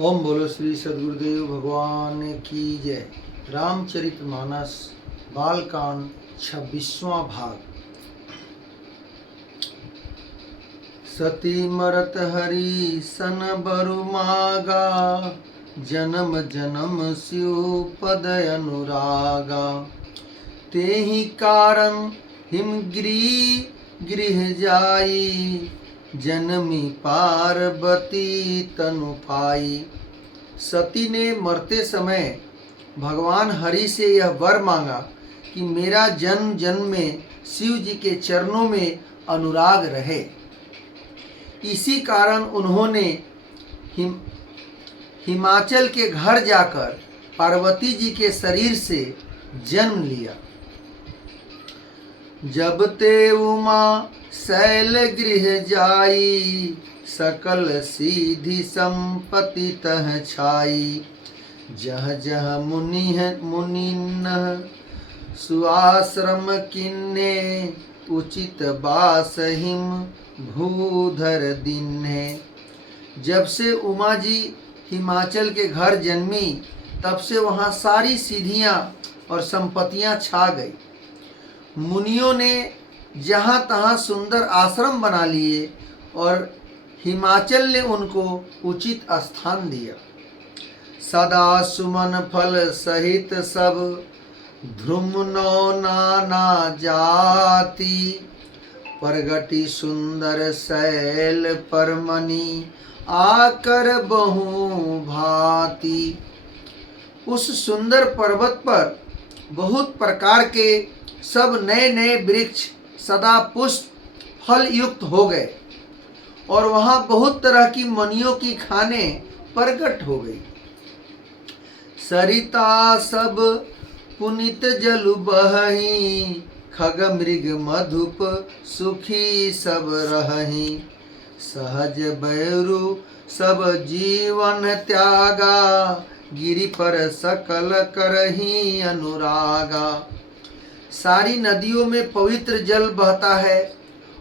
ओम बोलो श्री सद्गुरुदेव भगवान की जय। रामचरितमानस बालकांड 26वां भाग। सती मरत हरि सन बरु मागा, जन्म जन्म स्यु पद अनुरागा। तेहि कारण हिमगिरी गृह जाई, जनमी पार्वती तनु पाई। सती ने मरते समय भगवान हरि से यह वर मांगा कि मेरा जन्म जन्म में शिव जी के चरणों में अनुराग रहे। इसी कारण उन्होंने हिमाचल के घर जाकर पार्वती जी के शरीर से जन्म लिया। जब ते उमा शैल गृह जाई, सकल सीधी संपत्ति तह छाई। जह जह मुनिन सुआश्रम किन्ने, उचित बास हिम भूधर दिन्हे। जब से उमा जी हिमाचल के घर जन्मी तब से वहाँ सारी सीधियाँ और संपत्तियाँ छा गई। मुनियों ने जहाँ तहाँ सुंदर आश्रम बना लिए और हिमाचल ने उनको उचित स्थान दिया। सदा सुमन फल सहित सब ध्रुम नौ नाना जाति, परगटी सुंदर शैल परमणि आकर बहु भांति। उस सुंदर पर्वत पर बहुत प्रकार के सब नए नए वृक्ष सदा पुष्प फल युक्त हो गए और वहाँ बहुत तरह की मणियों की खानें प्रकट हो गई। सरिता सब पुनित जलु बहहीं, खग मृग मधुप सुखी सब रहहीं। सहज बैरु सब जीवन त्यागा, गिरि पर सकल करहीं अनुरागा। सारी नदियों में पवित्र जल बहता है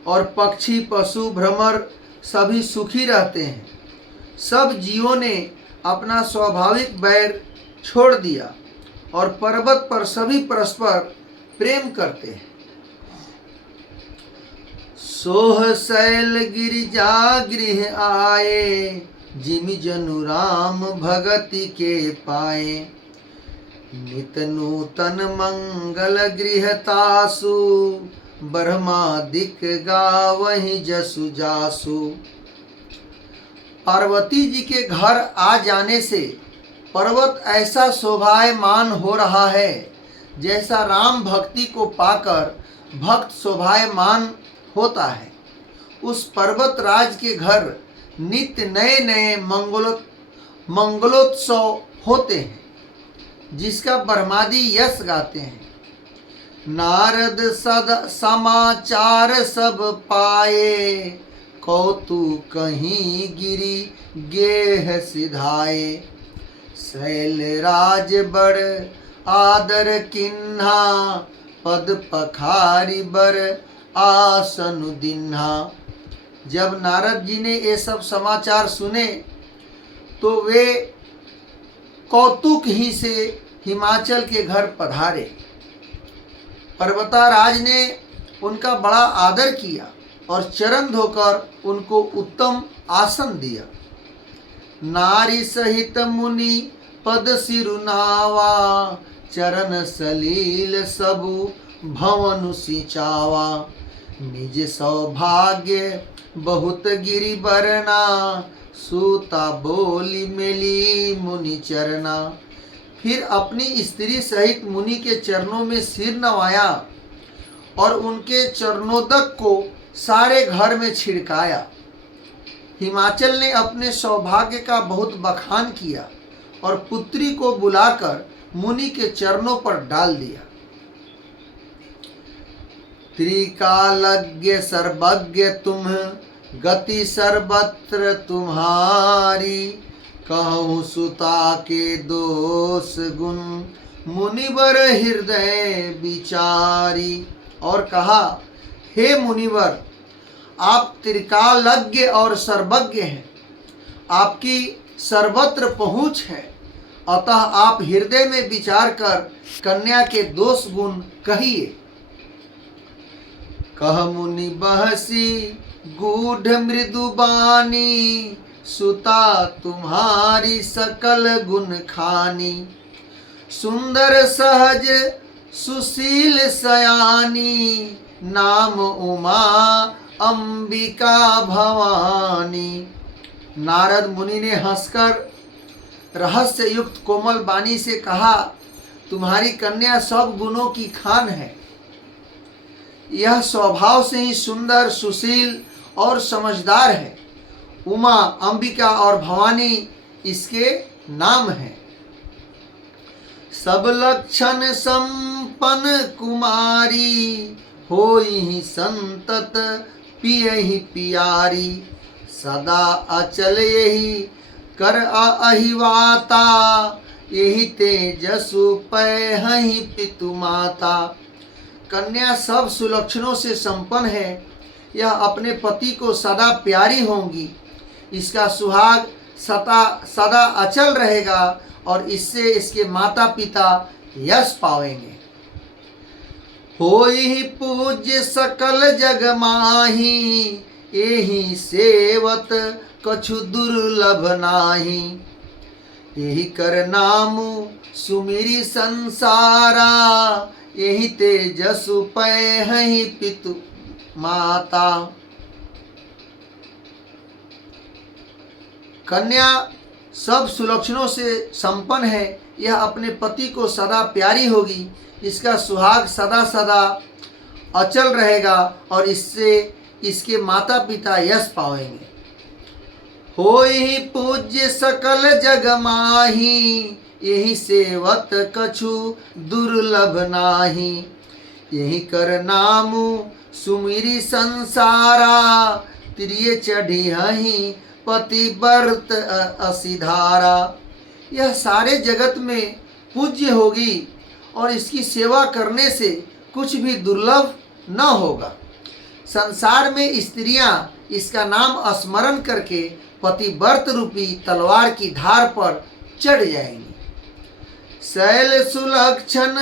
और पक्षी पशु भ्रमर सभी सुखी रहते हैं। सब जीवों ने अपना स्वाभाविक बैर छोड़ दिया और पर्वत पर सभी परस्पर प्रेम करते हैं। सोह शैल गिरिजा गृह आए, जिमि जनु राम भगति के पाए। नित नूतन मंगल गृह तासु, ब्रह्मादिक गावहि जसु जासु। पार्वती जी के घर आ जाने से पर्वत ऐसा शोभायमान हो रहा है जैसा राम भक्ति को पाकर भक्त शोभायमान होता है। उस पर्वत राज के घर नित्य नए नए मंगलोत्सव होते हैं जिसका ब्रह्मादि यश गाते हैं। नारद सद समाचार सब पाए, कौतुक कहीं गिरी गेह सिधाए। शैल राज बड़ आदर किन्हा, पद पखारी बर आसन दिन्हा। जब नारद जी ने ये सब समाचार सुने तो वे कौतुक ही से हिमाचल के घर पधारे। पर्वताराज ने उनका बड़ा आदर किया और चरण धोकर उनको उत्तम आसन दिया। नारी सहित मुनि पद सिरुनावा, चरण सलील सबु भवनु सिंचावा। निज सौभाग्य बहुत गिरि बरना, सूता बोली मेली मुनि चरना। फिर अपनी स्त्री सहित मुनि के चरणों में सिर नवाया और उनके चरणोदक को सारे घर में छिड़काया। हिमाचल ने अपने सौभाग्य का बहुत बखान किया और पुत्री को बुलाकर मुनि के चरणों पर डाल दिया। त्रिकालज्ञ सर्वज्ञ तुम, गति सर्वत्र तुम्हारी। कहूँ सुता के दोष गुण, मुनिवर हृदय विचारी। और कहा, हे मुनिवर, आप त्रिकालज्ञ और सर्वज्ञ हैं। आपकी सर्वत्र पहुँच है। अतः आप हृदय में विचार कर कन्या के दोष गुण कहिए। कह मुनि बहसी गूढ़ मृदु बानी, सुता तुम्हारी सकल गुण खानी। सुंदर सहज सुशील सयानी, नाम उमा अंबिका भवानी। नारद मुनि ने हंसकर रहस्य युक्त कोमल वाणी से कहा, तुम्हारी कन्या सब गुणों की खान है। यह स्वभाव से ही सुंदर, सुशील और समझदार है। उमा, अंबिका और भवानी इसके नाम हैं। सब लक्षण संपन्न कुमारी, होई संतत पियहि पियारी। सदा अचल यही कर अहिवाता, यही तेजसु पैहि पितु माता। कन्या सब सुलक्षणों से संपन्न है। यह अपने पति को सदा प्यारी होंगी। इसका सुहाग सदा अचल रहेगा और इससे इसके माता पिता यश पावेंगे। होई पूज्य सकल जग माही, एहि सेवत कछु दुर्लभ नाही। यही कर नामु सुमिरी संसारा, यही तेजसु पैहि पितु माता। कन्या सब सुलक्षणों से संपन्न है। यह अपने पति को सदा प्यारी होगी। इसका सुहाग सदा सदा अचल रहेगा और इससे इसके माता पिता यश पाएंगे। होई पूज्य सकल जग माही, यही सेवत कछु दुर्लभ नाही। यही कर नामु सुमिरी संसारा, तिरिये चढ़ी हही पतिव्रत असिधारा। यह सारे जगत में पूज्य होगी और इसकी सेवा करने से कुछ भी दुर्लभ न होगा। संसार में स्त्रियां इसका नाम स्मरण करके पतिव्रत रूपी तलवार की धार पर चढ़ जाएंगी। शैल सुलक्षण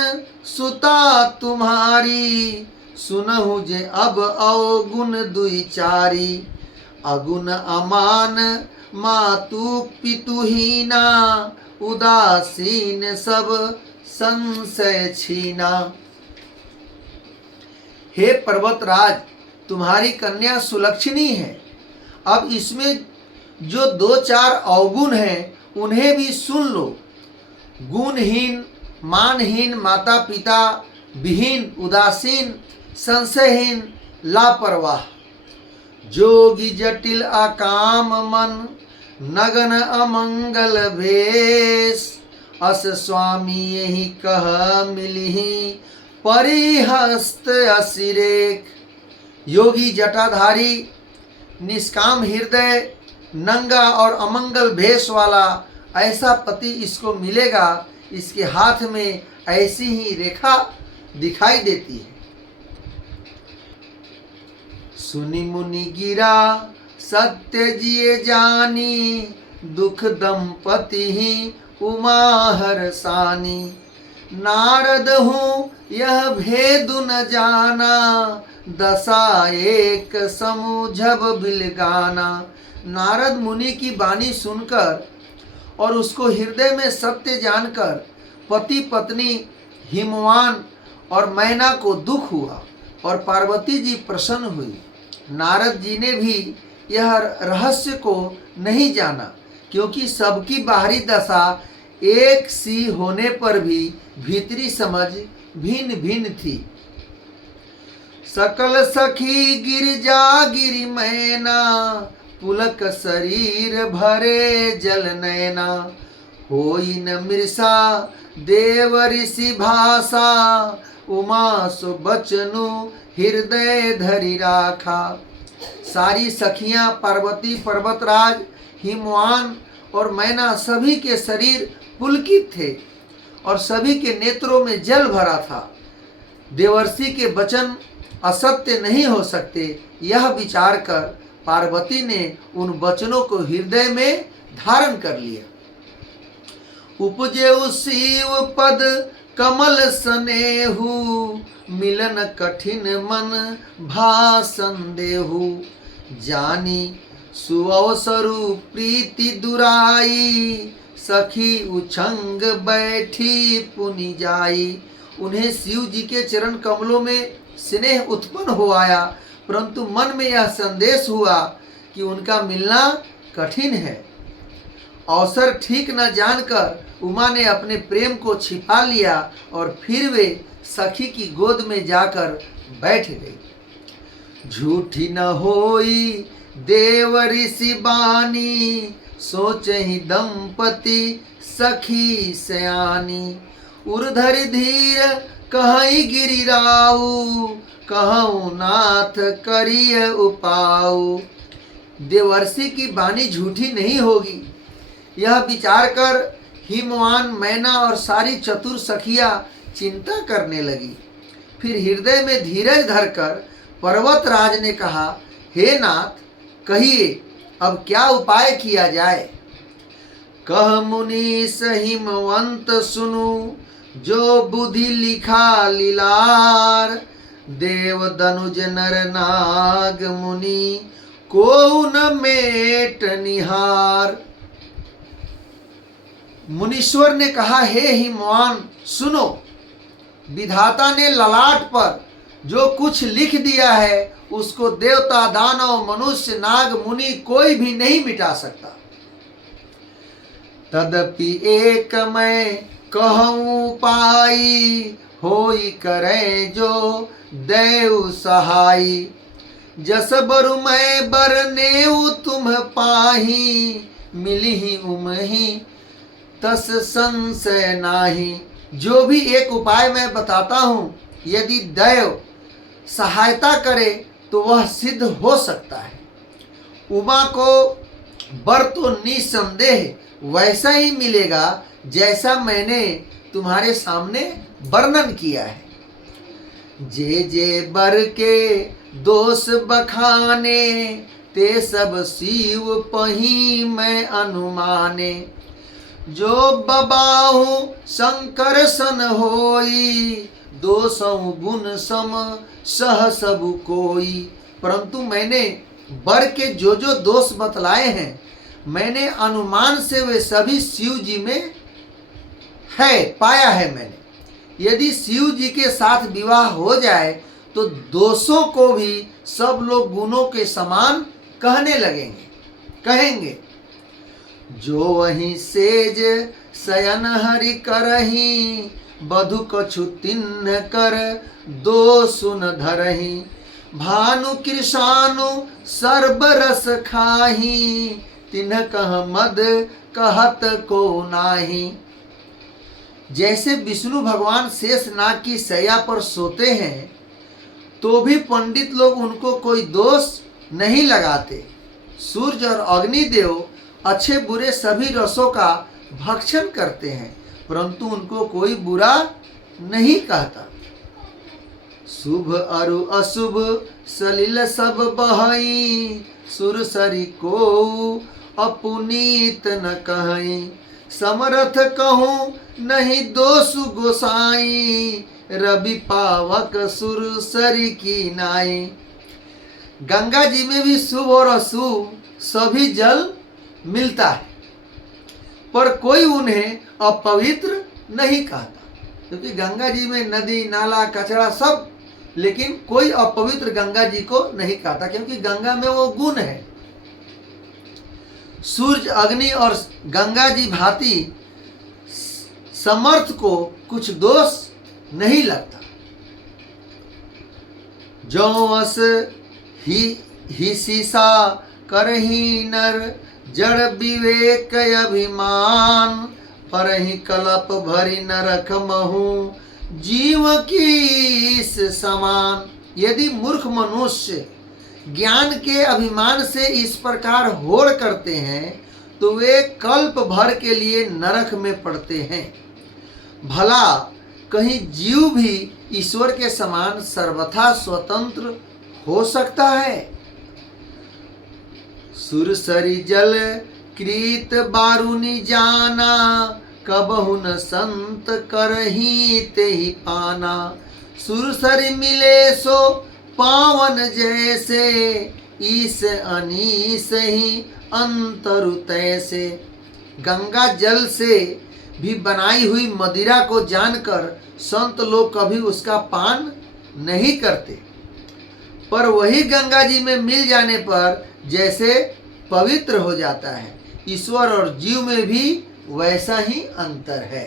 सुता तुम्हारी, सुनहु जे अब अवगुण दुई चारी। अगुण अमान मातु पितुहीना, उदासीन सब संशय छीना। हे पर्वतराज, तुम्हारी कन्या सुलक्षणी है। अब इसमें जो दो चार अवगुण हैं उन्हें भी सुन लो। गुणहीन, मानहीन, माता पिता विहीन, उदासीन, संशयहीन, लापरवाह, जोगी जटिल अकाम मन, नगन अमंगल भेष। अस स्वामी यही कह मिलही, परिहस्त असिरेख। योगी जटाधारी, निष्काम हृदय, नंगा और अमंगल भेष वाला ऐसा पति इसको मिलेगा। इसके हाथ में ऐसी ही रेखा दिखाई देती है। सुनि मुनि गिरा सत्य जिए जानी, दुख दंपति ही उमा हरसानी। नारद हूँ यह भेद न जाना, दशा एक समूझब बिलगाना। नारद मुनि की वाणी सुनकर और उसको हृदय में सत्य जानकर पति पत्नी हिमवान और मैना को दुख हुआ और पार्वती जी प्रसन्न हुई। नारद जी ने भी यह रहस्य को नहीं जाना, क्योंकि सबकी बाहरी दशा एक सी होने पर भी भीतरी समझ भिन्न भिन्न थी। सकल सखी गिरजा गिरि मैना, पुलक शरीर भरे जल नैना। होई न मृषा देव ऋषि भाषा, उमा सो बचनु हृदय धरि राखा। सारी सखियां पार्वती, पर्वतराज, हिमवान और मैना सभी के शरीर पुलकित थे और सभी के नेत्रों में जल भरा था। देवर्षि के वचन असत्य नहीं हो सकते, यह विचार कर पार्वती ने उन वचनों को हृदय में धारण कर लिया। उपजे शिव पद कमल सनेहु, मिलन कठिन मन भासन देहु। जानी सुअवसरु प्रीति दुराई, सखी उछंग बैठी पुनि जाई। उन्हें शिव जी के चरण कमलों में स्नेह उत्पन्न हो आया, परंतु मन में यह संदेश हुआ कि उनका मिलना कठिन है। अवसर ठीक न जानकर उमा ने अपने प्रेम को छिपा लिया और फिर वे सखी की गोद में जाकर बैठ गई। झूठी न होई देव ऋषि बानी, सोचहि दंपति सखी सयानी। उर्धरि धीर कहई गिरिराऊ, कहूँ नाथ करिय उपाऊ। देवर्षि की बानी झूठी नहीं होगी, यह विचार कर हिमवान, मैना और सारी चतुर सखियां चिंता करने लगी। फिर हृदय में धीरज धरकर पर्वतराज ने कहा, हे नाथ, कहिए अब क्या उपाय किया जाए। कह मुनीस हिमवंत सुनु, जो बुद्धि लिखा लीलार। देव दनुज नर नाग मुनि, को न मेट निहार। मुनीश्वर ने कहा, हे हिमवान सुनो, विधाता ने ललाट पर जो कुछ लिख दिया है उसको देवता, दानव, मनुष्य, नाग, मुनि कोई भी नहीं मिटा सकता। तदपि एक मैं कहूँ पाई, होई करे जो देव सहाई। जस बरु मैं बरनेऊ तुम पाही, मिली उमही तस संशय नाही। जो भी एक उपाय मैं बताता हूँ, यदि दैव सहायता करे तो वह सिद्ध हो सकता है। उमा को वर तो निसंदेह वैसा ही मिलेगा जैसा मैंने तुम्हारे सामने वर्णन किया है। जे जे वर के दोष बखाने, ते सब शिव पही मैं अनुमाने। जो बबाहु शंकर सन होई, दोषों गुण सम सह सब कोई। परंतु मैंने वर के जो जो दोष बतलाए हैं, मैंने अनुमान से वे सभी शिव जी में है, पाया है मैंने। यदि शिव जी के साथ विवाह हो जाए तो दोषों को भी सब लोग गुणों के समान कहने लगेंगे, कहेंगे। जो वहीं सेज शयन हरि करही, बधु कछु तिन्न कर दो सुन धरही। भानु कृषानु सर्ब रस खाही, तिन्ह कह मद कहत को नाही। जैसे विष्णु भगवान शेषनाग की शैया पर सोते हैं तो भी पंडित लोग उनको कोई दोष नहीं लगाते। सूर्य और अग्निदेव अच्छे बुरे सभी रसों का भक्षण करते हैं, परंतु उनको कोई बुरा नहीं कहता। शुभ अरु अशुभ सलिल सब बहई, सुरसरी को अपुनीत न कहई। समरथ कहूँ नहीं दोष गोसाई, रवि पावक सुरसरी की नाई। गंगा जी में भी शुभ और अशुभ सभी जल मिलता है, पर कोई उन्हें अपवित्र नहीं कहता, क्योंकि गंगा जी में नदी नाला कचरा सब, लेकिन कोई अपवित्र गंगा जी को नहीं कहता, क्योंकि गंगा में वो गुण है। सूर्य, अग्नि और गंगा जी भांति समर्थ को कुछ दोष नहीं लगता। जो अस ही सीसा करही नर, जड़ विवेक अभिमान। परहि कलप भरी नरक महु, जीव की समान। यदि मूर्ख मनुष्य ज्ञान के अभिमान से इस प्रकार होड़ करते हैं तो वे कल्प भर के लिए नरक में पड़ते हैं। भला कहीं जीव भी ईश्वर के समान सर्वथा स्वतंत्र हो सकता है? सुरसरी जल कृत बारुनी जाना, कबहु न संत करही ते ही पाना। सुरसर मिले सो पावन जैसे, ईस अनीस ही अंतरु तैसे। गंगा जल से भी बनाई हुई मदिरा को जानकर संत लोग कभी उसका पान नहीं करते, पर वही गंगा जी में मिल जाने पर जैसे पवित्र हो जाता है। ईश्वर और जीव में भी वैसा ही अंतर है।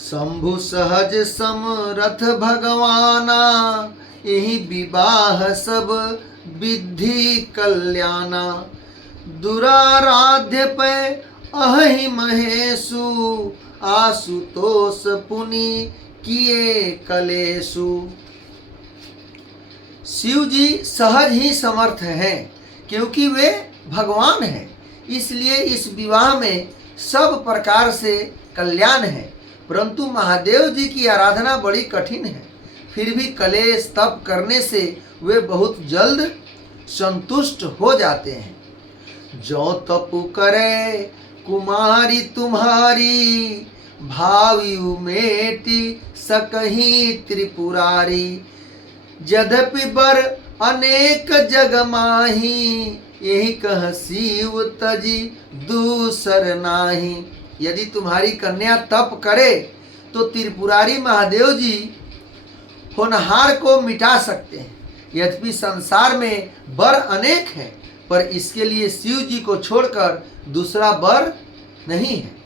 शंभु सहज समरथ भगवाना, यही विवाह सब विधि कल्याणा। दुराराध्य पे अहि महेशु, आशुतोष पुनि किए कलेशु। शिव जी सहज ही समर्थ हैं, क्योंकि वे भगवान हैं। इसलिए इस विवाह में सब प्रकार से कल्याण है। परंतु महादेव जी की आराधना बड़ी कठिन है, फिर भी कलेश तप करने से वे बहुत जल्द संतुष्ट हो जाते हैं। जो तप करे कुमारी तुम्हारी, भावी उमेटी सकही त्रिपुरारी। यद्यपि बर अनेक जग माही, यही कह शिव तजी दूसर नाही। यदि तुम्हारी कन्या तप करे तो त्रिपुरारी महादेव जी होनहार को मिटा सकते हैं। यद्यपि संसार में बर अनेक हैं, पर इसके लिए शिव जी को छोड़कर दूसरा बर नहीं है।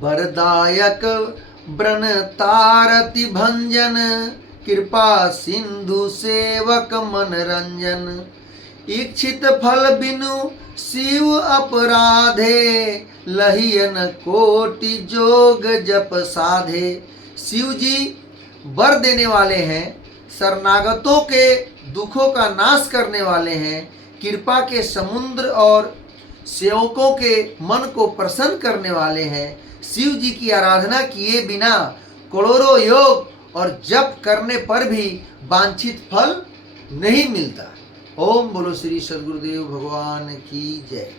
बरदायक व्रण तारति भंजन, कृपा सिंधु सेवक मनरंजन। इच्छित फल बिनु शिव अपराधे, लहियन कोटि जोग जप साधे। शिव जी वर देने वाले हैं, शरणागतों के दुखों का नाश करने वाले हैं, कृपा के समुद्र और सेवकों के मन को प्रसन्न करने वाले हैं। शिव जी की आराधना किए बिना करोड़ों योग और जप करने पर भी वांछित फल नहीं मिलता। ओम बोलो श्री सद्गुरुदेव भगवान की जय।